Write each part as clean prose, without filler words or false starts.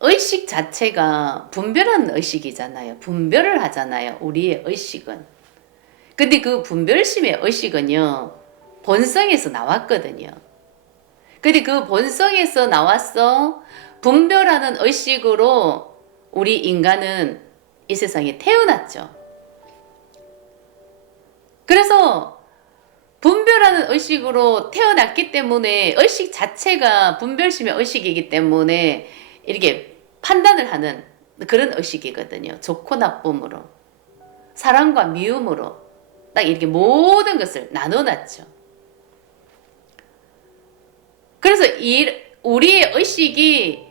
의식 자체가 분별하는 의식이잖아요. 분별을 하잖아요. 우리의 의식은. 근데 그 분별심의 의식은요, 본성에서 나왔거든요. 근데 그 본성에서 나왔어 분별하는 의식으로 우리 인간은 이 세상에 태어났죠. 그래서 분별하는 의식으로 태어났기 때문에 의식 자체가 분별심의 의식이기 때문에 이렇게 판단을 하는 그런 의식이거든요. 좋고 나쁨으로, 사랑과 미움으로 딱 이렇게 모든 것을 나눠놨죠. 그래서 우리의 의식이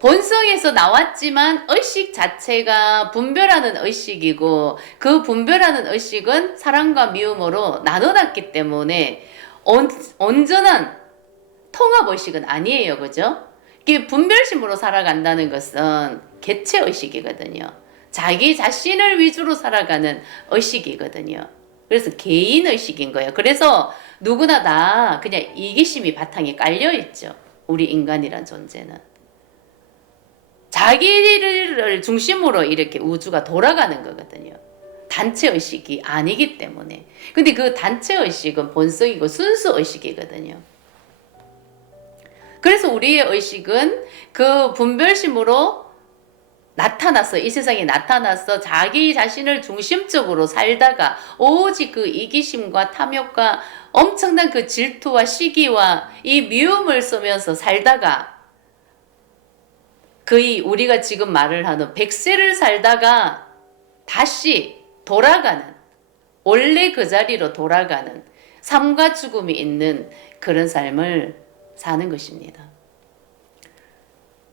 본성에서 나왔지만 의식 자체가 분별하는 의식이고 그 분별하는 의식은 사랑과 미움으로 나눠놨기 때문에 온전한 통합의식은 아니에요. 그죠? 이게 분별심으로 살아간다는 것은 개체의식이거든요. 자기 자신을 위주로 살아가는 의식이거든요. 그래서 개인의식인 거예요. 그래서 누구나 다 그냥 이기심이 바탕에 깔려있죠. 우리 인간이란 존재는. 자기를 중심으로 이렇게 우주가 돌아가는 거거든요. 단체의식이 아니기 때문에. 근데 그 단체의식은 본성이고 순수의식이거든요. 그래서 우리의 의식은 그 분별심으로 나타났어. 이 세상에 나타났어. 자기 자신을 중심적으로 살다가 오직 그 이기심과 탐욕과 엄청난 그 질투와 시기와 이 미움을 쏘면서 살다가 거의 우리가 지금 말을 하는 100세를 살다가 다시 돌아가는, 원래 그 자리로 돌아가는 삶과 죽음이 있는 그런 삶을 사는 것입니다.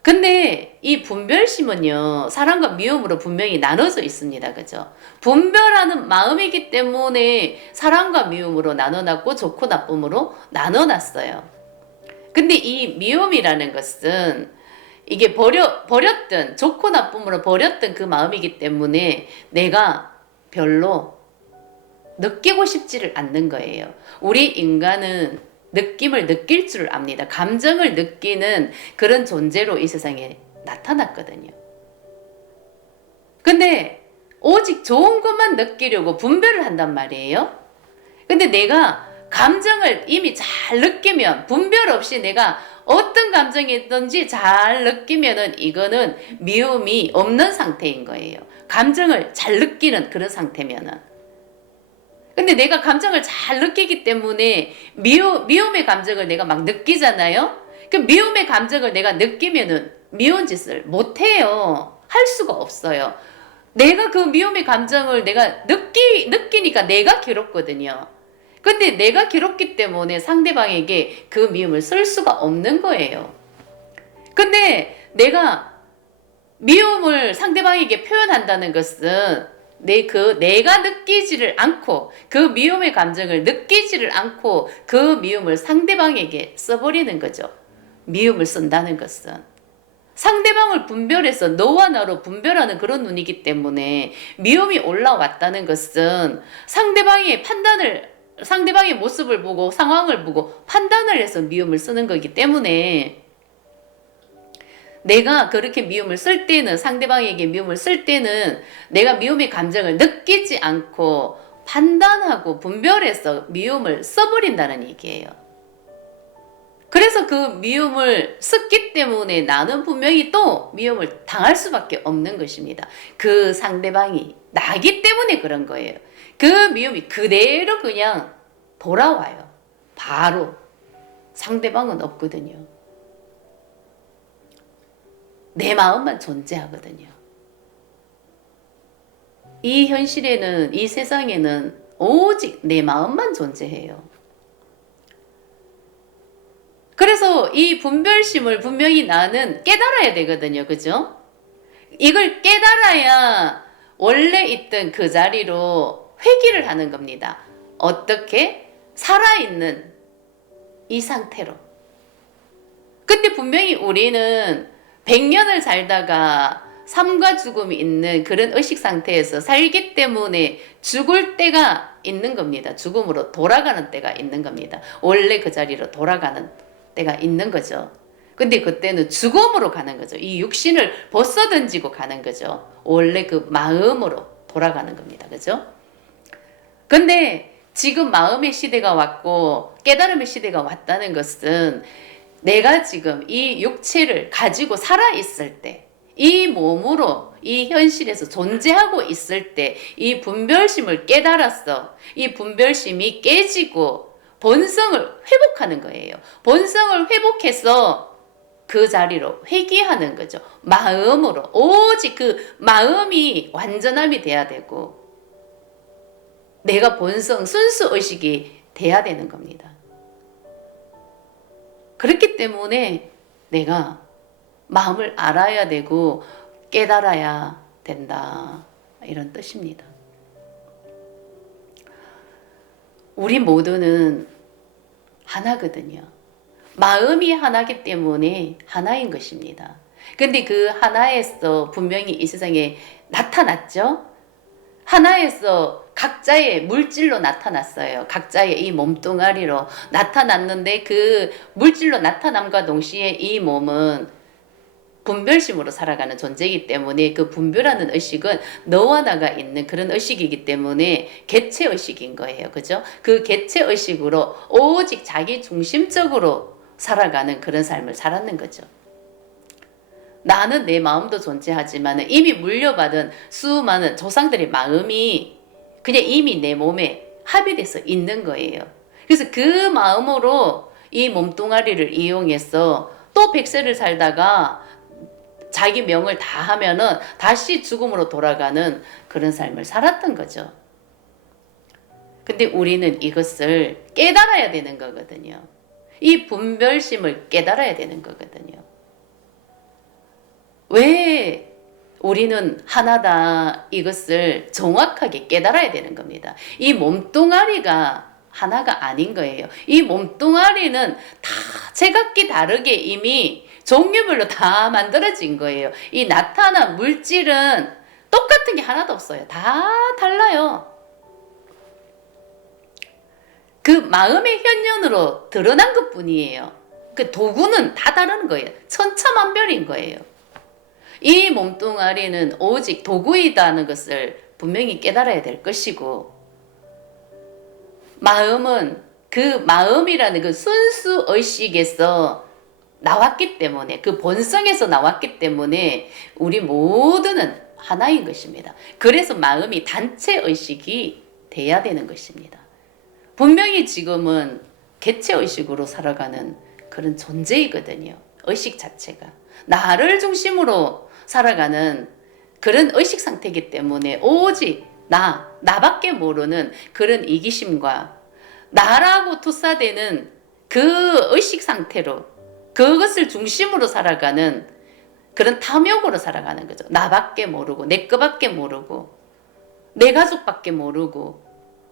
근데 이 분별심은요, 사랑과 미움으로 분명히 나눠져 있습니다. 그죠? 분별하는 마음이기 때문에 사랑과 미움으로 나눠놨고 좋고 나쁨으로 나눠놨어요. 근데 이 미움이라는 것은 이게 버렸던, 좋고 나쁨으로 버렸던 그 마음이기 때문에 내가 별로 느끼고 싶지를 않는 거예요. 우리 인간은 느낌을 느낄 줄 압니다. 감정을 느끼는 그런 존재로 이 세상에 나타났거든요. 근데 오직 좋은 것만 느끼려고 분별을 한단 말이에요. 근데 내가 감정을 이미 잘 느끼면, 분별 없이 내가 어떤 감정이 있든지 잘 느끼면은 이거는 미움이 없는 상태인 거예요. 감정을 잘 느끼는 그런 상태면은. 근데 내가 감정을 잘 느끼기 때문에 미움의 감정을 내가 막 느끼잖아요. 그 미움의 감정을 내가 느끼면은 미운 짓을 못 해요. 할 수가 없어요. 내가 그 미움의 감정을 내가 느끼니까 내가 괴롭거든요. 근데 내가 괴롭기 때문에 상대방에게 그 미움을 쓸 수가 없는 거예요. 근데 내가 미움을 상대방에게 표현한다는 것은 내가 느끼지를 않고 그 미움의 감정을 느끼지를 않고 그 미움을 상대방에게 써버리는 거죠. 미움을 쓴다는 것은 상대방을 분별해서 너와 나로 분별하는 그런 눈이기 때문에 미움이 올라왔다는 것은 상대방의 모습을 보고 상황을 보고 판단을 해서 미움을 쓰는 거기 때문에 내가 그렇게 미움을 쓸 때는, 상대방에게 미움을 쓸 때는 내가 미움의 감정을 느끼지 않고 판단하고 분별해서 미움을 써버린다는 얘기예요. 그래서 그 미움을 썼기 때문에 나는 분명히 또 미움을 당할 수밖에 없는 것입니다. 그 상대방이 나기 때문에 그런 거예요. 그 미움이 그대로 그냥 돌아와요. 바로. 상대방은 없거든요. 내 마음만 존재하거든요. 이 현실에는, 이 세상에는 오직 내 마음만 존재해요. 그래서 이 분별심을 분명히 나는 깨달아야 되거든요. 그죠? 이걸 깨달아야 원래 있던 그 자리로 회귀를 하는 겁니다. 어떻게? 살아있는 이 상태로. 근데 분명히 우리는 100년을 살다가 삶과 죽음이 있는 그런 의식 상태에서 살기 때문에 죽을 때가 있는 겁니다. 죽음으로 돌아가는 때가 있는 겁니다. 원래 그 자리로 돌아가는 때가 있는 거죠. 근데 그때는 죽음으로 가는 거죠. 이 육신을 벗어던지고 가는 거죠. 원래 그 마음으로 돌아가는 겁니다. 그죠? 근데 지금 마음의 시대가 왔고 깨달음의 시대가 왔다는 것은 내가 지금 이 육체를 가지고 살아있을 때, 이 몸으로 이 현실에서 존재하고 있을 때 이 분별심을 깨달았어. 이 분별심이 깨지고 본성을 회복하는 거예요. 본성을 회복해서 그 자리로 회귀하는 거죠. 마음으로. 오직 그 마음이 완전함이 돼야 되고 내가 본성, 순수의식이 돼야 되는 겁니다. 그렇기 때문에 내가 마음을 알아야 되고 깨달아야 된다. 이런 뜻입니다. 우리 모두는 하나거든요. 마음이 하나이기 때문에 하나인 것입니다. 근데 그 하나에서 분명히 이 세상에 나타났죠? 하나에서 각자의 물질로 나타났어요. 각자의 이 몸뚱아리로 나타났는데 그 물질로 나타남과 동시에 이 몸은 분별심으로 살아가는 존재이기 때문에 그 분별하는 의식은 너와 나가 있는 그런 의식이기 때문에 개체의식인 거예요. 그죠? 그 개체의식으로 오직 자기 중심적으로 살아가는 그런 삶을 살았는 거죠. 나는 내 마음도 존재하지만 이미 물려받은 수많은 조상들의 마음이 그냥 이미 내 몸에 합의돼서 있는 거예요. 그래서 그 마음으로 이 몸뚱아리를 이용해서 또 100세를 살다가 자기 명을 다 하면은 다시 죽음으로 돌아가는 그런 삶을 살았던 거죠. 근데 우리는 이것을 깨달아야 되는 거거든요. 이 분별심을 깨달아야 되는 거거든요. 왜 우리는 하나다 이것을 정확하게 깨달아야 되는 겁니다. 이 몸뚱아리가 하나가 아닌 거예요. 이 몸뚱아리는 다 제각기 다르게 이미 종류별로 다 만들어진 거예요. 이 나타난 물질은 똑같은 게 하나도 없어요. 다 달라요. 그 마음의 현현으로 드러난 것 뿐이에요. 그 도구는 다 다른 거예요. 천차만별인 거예요. 이 몸뚱아리는 오직 도구이다는 것을 분명히 깨달아야 될 것이고, 마음은 그 마음이라는 그 순수의식에서 나왔기 때문에, 그 본성에서 나왔기 때문에 우리 모두는 하나인 것입니다. 그래서 마음이 단체의식이 돼야 되는 것입니다. 분명히 지금은 개체의식으로 살아가는 그런 존재이거든요. 의식 자체가. 나를 중심으로 살아가는 그런 의식 상태이기 때문에 오직 나밖에 모르는 그런 이기심과 나라고 투사되는 그 의식 상태로 그것을 중심으로 살아가는 그런 탐욕으로 살아가는 거죠. 나밖에 모르고 내 거밖에 모르고 내 가족밖에 모르고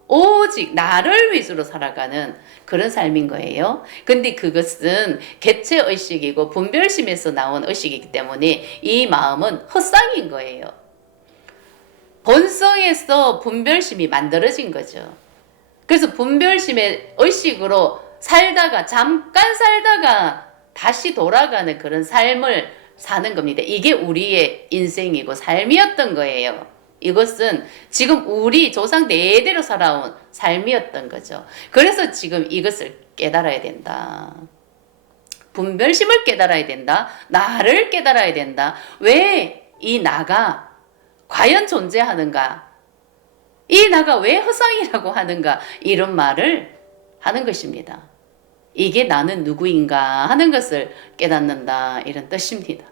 오직 나를 위주로 살아가는 그런 삶인 거예요. 근데 그것은 개체의식이고 분별심에서 나온 의식이기 때문에 이 마음은 헛상인 거예요. 본성에서 분별심이 만들어진 거죠. 그래서 분별심의 의식으로 살다가 잠깐 살다가 다시 돌아가는 그런 삶을 사는 겁니다. 이게 우리의 인생이고 삶이었던 거예요. 이것은 지금 우리 조상 대대로 살아온 삶이었던 거죠. 그래서 지금 이것을 깨달아야 된다. 분별심을 깨달아야 된다. 나를 깨달아야 된다. 왜 이 나가 과연 존재하는가? 이 나가 왜 허상이라고 하는가? 이런 말을 하는 것입니다. 이게 나는 누구인가 하는 것을 깨닫는다. 이런 뜻입니다.